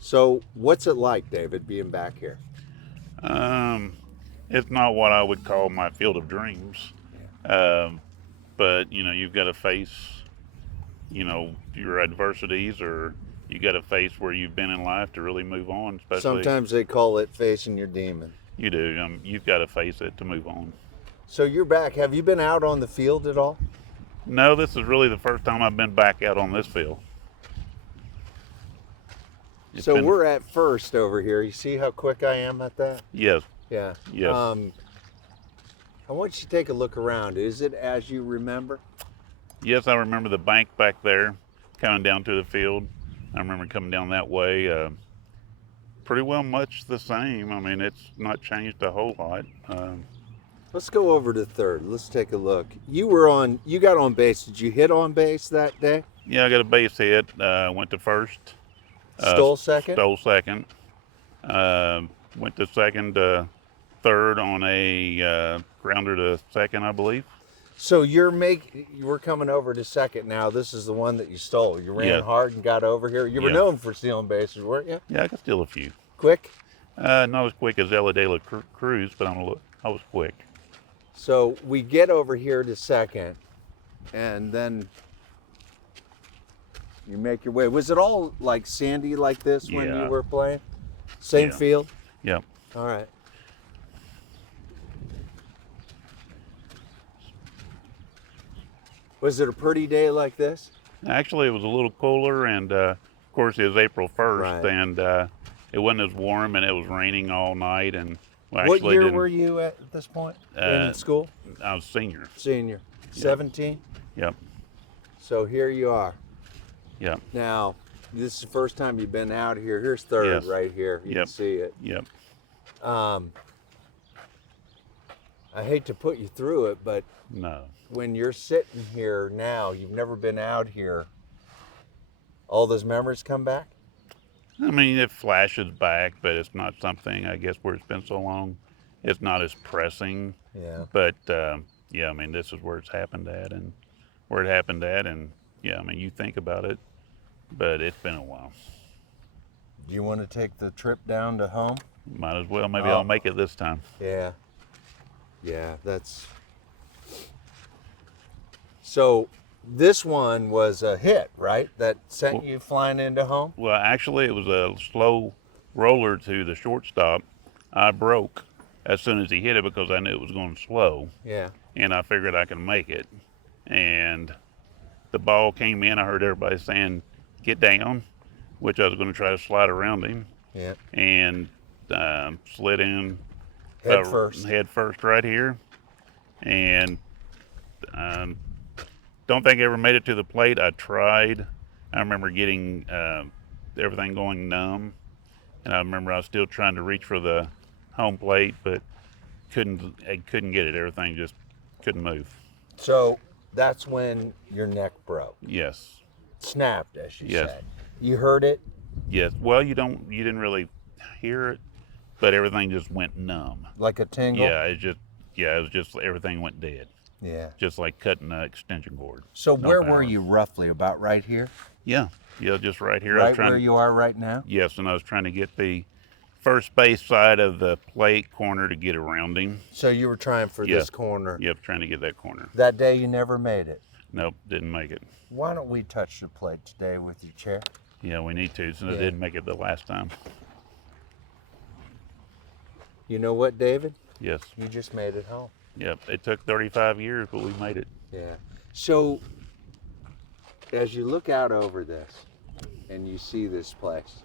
So what's it like, David, being back here? Um, it's not what I would call my field of dreams, um, but you've got to face, your adversities, or you got to face where you've been in life to really move on. Especially Sometimes they call it facing your demon. you do. You've got to face it to move on. So you're back. Have you been out on the field at all? No, this is really the first time I've been back out on this field. It's So been we're at first over here. You see how quick I am at that? yes, Yeah. yes. I want you to take a look around. Is it as you remember? Yes, I remember the bank back there coming down to the field. I remember coming down that way. Pretty well much the same. I mean, it's not changed a whole lot. Let's go over to third. Let's take a look. You got on base. Did you hit on base that day? Yeah, I got a base hit. Went to first. Stole second? Stole second. Went to second, third on a grounder to second, I believe. So we're coming over to second now. This is the one that you stole. You ran Yeah. hard and got over here. You were Yeah. known for stealing bases, weren't you? Yeah, I could steal a few. Quick. Not as quick as Ella De La Cruz, but I was quick. So we get over here to second, and then you make your way. Was it all like sandy like this when Yeah. you were playing? Same Yeah. field? Yep. All right. Was it a pretty day like this? Actually, it was a little cooler, and of course, it was April 1st, Right. and it wasn't as warm, and it was raining all night. And we What actually year didn't. were you at this point in Uh, school? I was senior. Senior. 17? Yep. So here you are. Yep. Now, this is the first time you've been out here. Here's third Yes. right here. You can Yep. see it. Yep. Um, I hate to put you through it, but No. when you're sitting here now, you've never been out here, all those memories come back? I mean, it flashes back, but it's not something, I guess, where it's been so long, it's not as pressing. Yeah. But yeah, I mean, this is where it's happened at, and where it happened at, and yeah, I mean, you think about it, but it's been a while. Do you want to take the trip down to home? Might as well. Maybe Oh. I'll make it this time. Yeah. Yeah, that's... So this one was a hit, right? That sent you flying into home? Well, actually, it was a slow roller to the shortstop. I broke as soon as he hit it because I knew it was going slow, Yeah. and I figured I could make it. And the ball came in. I heard everybody saying, "Get down," which I was going to try to slide around him, Yeah. and slid in Head first. head first right here, and um, don't think I ever made it to the plate. I tried. I remember getting everything going numb, and I remember I was still trying to reach for the home plate, but I couldn't get it. Everything just couldn't move. So that's when your neck broke. Yes, Snapped, as you Yes. said. You heard it? yes. Well, you didn't really hear it, but everything just went numb. Like a tingle? It was just everything went dead, Yeah. just like cutting an extension cord. So No where power. were you roughly? About right here? Yeah, just right here. I was Right trying where you are right now? Yes, and I was trying to get the first base side of the plate corner to get around him. So you were trying for Yeah. this corner. Yep, trying to get that corner. That day you never made it. Nope, didn't make it. Why don't we touch the plate today with your chair? Yeah, we need to, since I Yeah. didn't make it the last time. You know what, David? Yes, You just made it home. yep. It took 35 years, but we made it. Yeah. So as you look out over this and you see this place,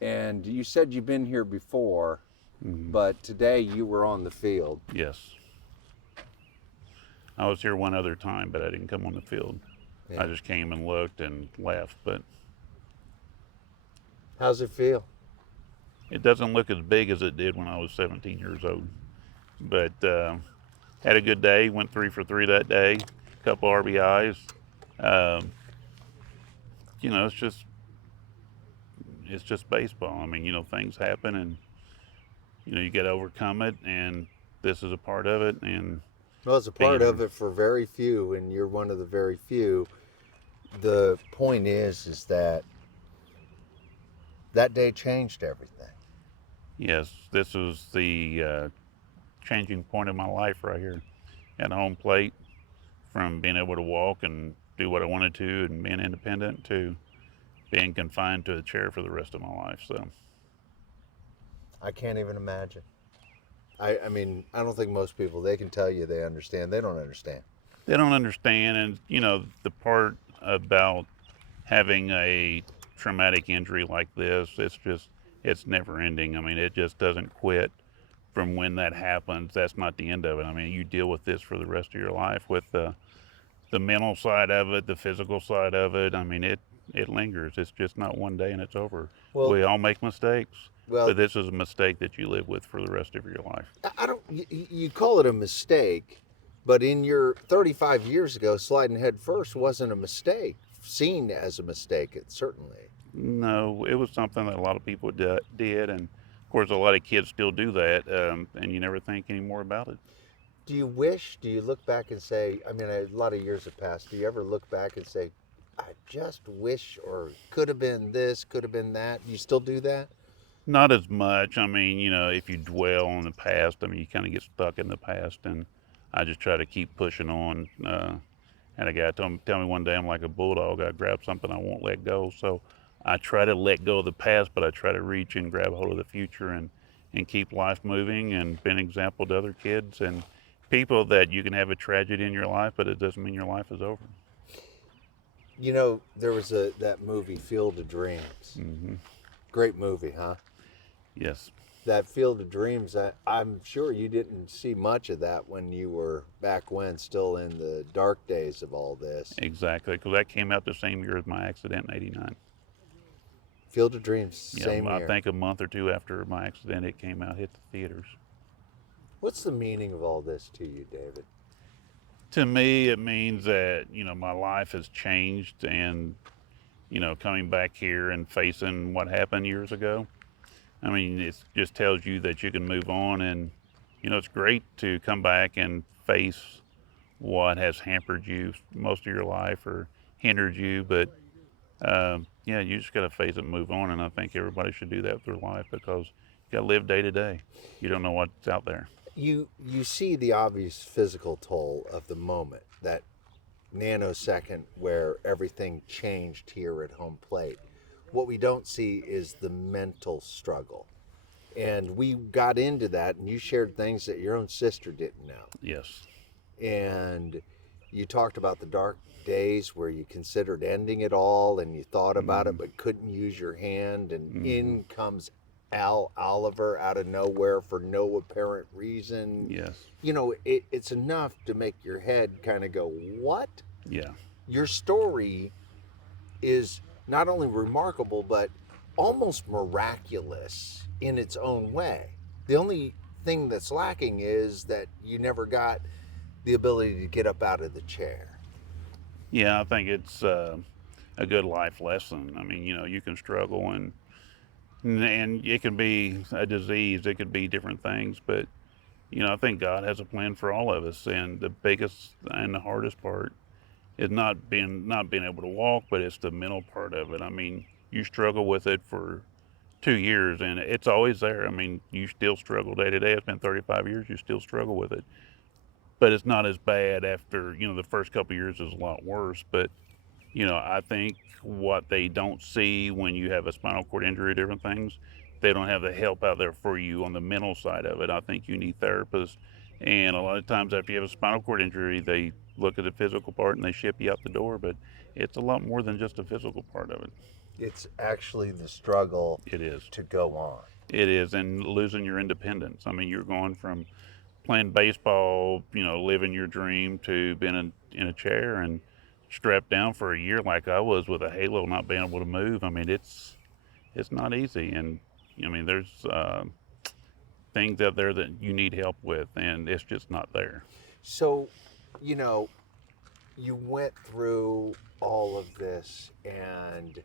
and you said you've been here before, but today you were on the field. Yes. I was here one other time, but I didn't come on the field. Yeah. I just came and looked and left, but How's it feel? it doesn't look as big as it did when I was 17 years old. But had a good day. Went 3 for 3 that day. Couple RBIs. It's just baseball. I mean, things happen, and you got to overcome it. And this is a part of it. And Well, it's a part of it for very few, and you're one of the very few. The point is that That day changed everything. Yes, this was the changing point of my life right here at home plate, from being able to walk and do what I wanted to and being independent to being confined to a chair for the rest of my life. So I can't even imagine. I mean, I don't think most people, they can tell you they understand. They don't understand. they don't understand. And, the part about having a traumatic injury like this, it's never ending. I mean, it just doesn't quit from when that happens. That's not the end of it. I mean, you deal with this for the rest of your life with the mental side of it, the physical side of it. I mean, it lingers. It's just not one day and it's over. Well, We all make mistakes, well, but this is a mistake that you live with for the rest of your life. I don't, you call it a mistake, but in your 35 years ago, sliding head first wasn't a mistake. Seen as a mistake, it certainly. No, it was something that a lot of people did, and of course, a lot of kids still do that, and you never think any more about it. Do you look back and say, I mean, a lot of years have passed. Do you ever look back and say, I just wish, or could have been this, could have been that? Do you still do that? Not as much. I mean, if you dwell on the past, I mean, you kind of get stuck in the past, and I just try to keep pushing on. And a guy tell me one day I'm like a bulldog. I grab something, I won't let go. So I try to let go of the past, but I try to reach and grab hold of the future and keep life moving and be an example to other kids and people that you can have a tragedy in your life, but it doesn't mean your life is over. You know, there was that movie, Field of Dreams. Mm-hmm. Great movie, huh? Yes. That Field of Dreams, I'm sure you didn't see much of that when you were back when, still in the dark days of all this. Exactly, because that came out the same year as my accident in '89. Field of Dreams, Yeah, same I year. think a month or two after my accident, it came out, hit the theaters. What's the meaning of all this to you, David? To me, it means that, my life has changed and, coming back here and facing what happened years ago. I mean, it just tells you that you can move on, and, it's great to come back and face what has hampered you most of your life or hindered you. But, yeah, you just got to face it and move on. And I think everybody should do that with their life because you got to live day to day. You don't know what's out there. You see the obvious physical toll of the moment, that nanosecond where everything changed here at home plate. What we don't see is the mental struggle. And we got into that, and you shared things that your own sister didn't know. Yes. And you talked about the dark days where you considered ending it all and you thought about it but couldn't use your hand, and in comes Al Oliver out of nowhere for no apparent reason. Yes. It's enough to make your head kind of go, what? Yeah. Your story is not only remarkable, but almost miraculous in its own way. The only thing that's lacking is that you never got the ability to get up out of the chair. Yeah, I think it's a good life lesson. I mean, you can struggle and it can be a disease, it could be different things, but I think God has a plan for all of us, and the biggest and the hardest part is not being able to walk, but it's the mental part of it. I mean, you struggle with it for 2 years, and it's always there. I mean, you still struggle day to day. It's been 35 years, you still struggle with it, but it's not as bad after the first couple of years is a lot worse. But I think what they don't see when you have a spinal cord injury or different things, they don't have the help out there for you on the mental side of it. I think you need therapists. And a lot of times after you have a spinal cord injury, they look at the physical part and they ship you out the door. But it's a lot more than just the physical part of it. It's actually the struggle It is. to go on. It is, and losing your independence. I mean, you're going from playing baseball, living your dream, to being in a chair and strapped down for a year like I was with a halo, not being able to move. I mean, it's not easy, and I mean, there's things out there that you need help with, and it's just not there. So, you went through all of this and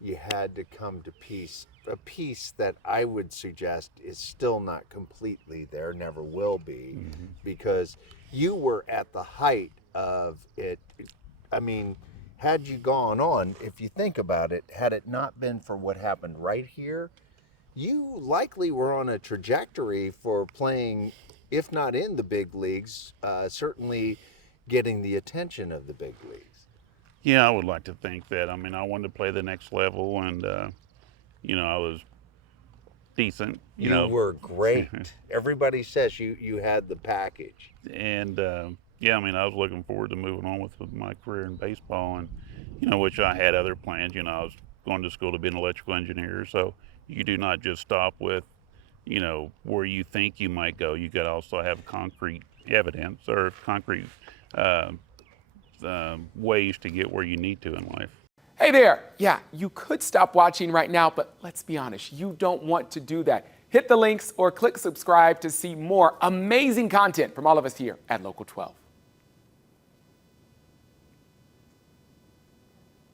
you had to come to peace, a peace that I would suggest is still not completely there, never will be, because you were at the height of it. I mean, had you gone on, if you think about it, had it not been for what happened right here, you likely were on a trajectory for playing, if not in the big leagues, certainly getting the attention of the big leagues. Yeah, I would like to think that. I mean, I wanted to play the next level, and I was decent. You were great. Everybody says you had the package. And yeah, I mean, I was looking forward to moving on with my career in baseball, and which I had other plans. I was going to school to be an electrical engineer, so you do not just stop with where you think you might go. You got to also have concrete evidence or concrete ways to get where you need to in life. Hey there. Yeah, you could stop watching right now, but let's be honest, you don't want to do that. Hit the links or click subscribe to see more amazing content from all of us here at Local 12.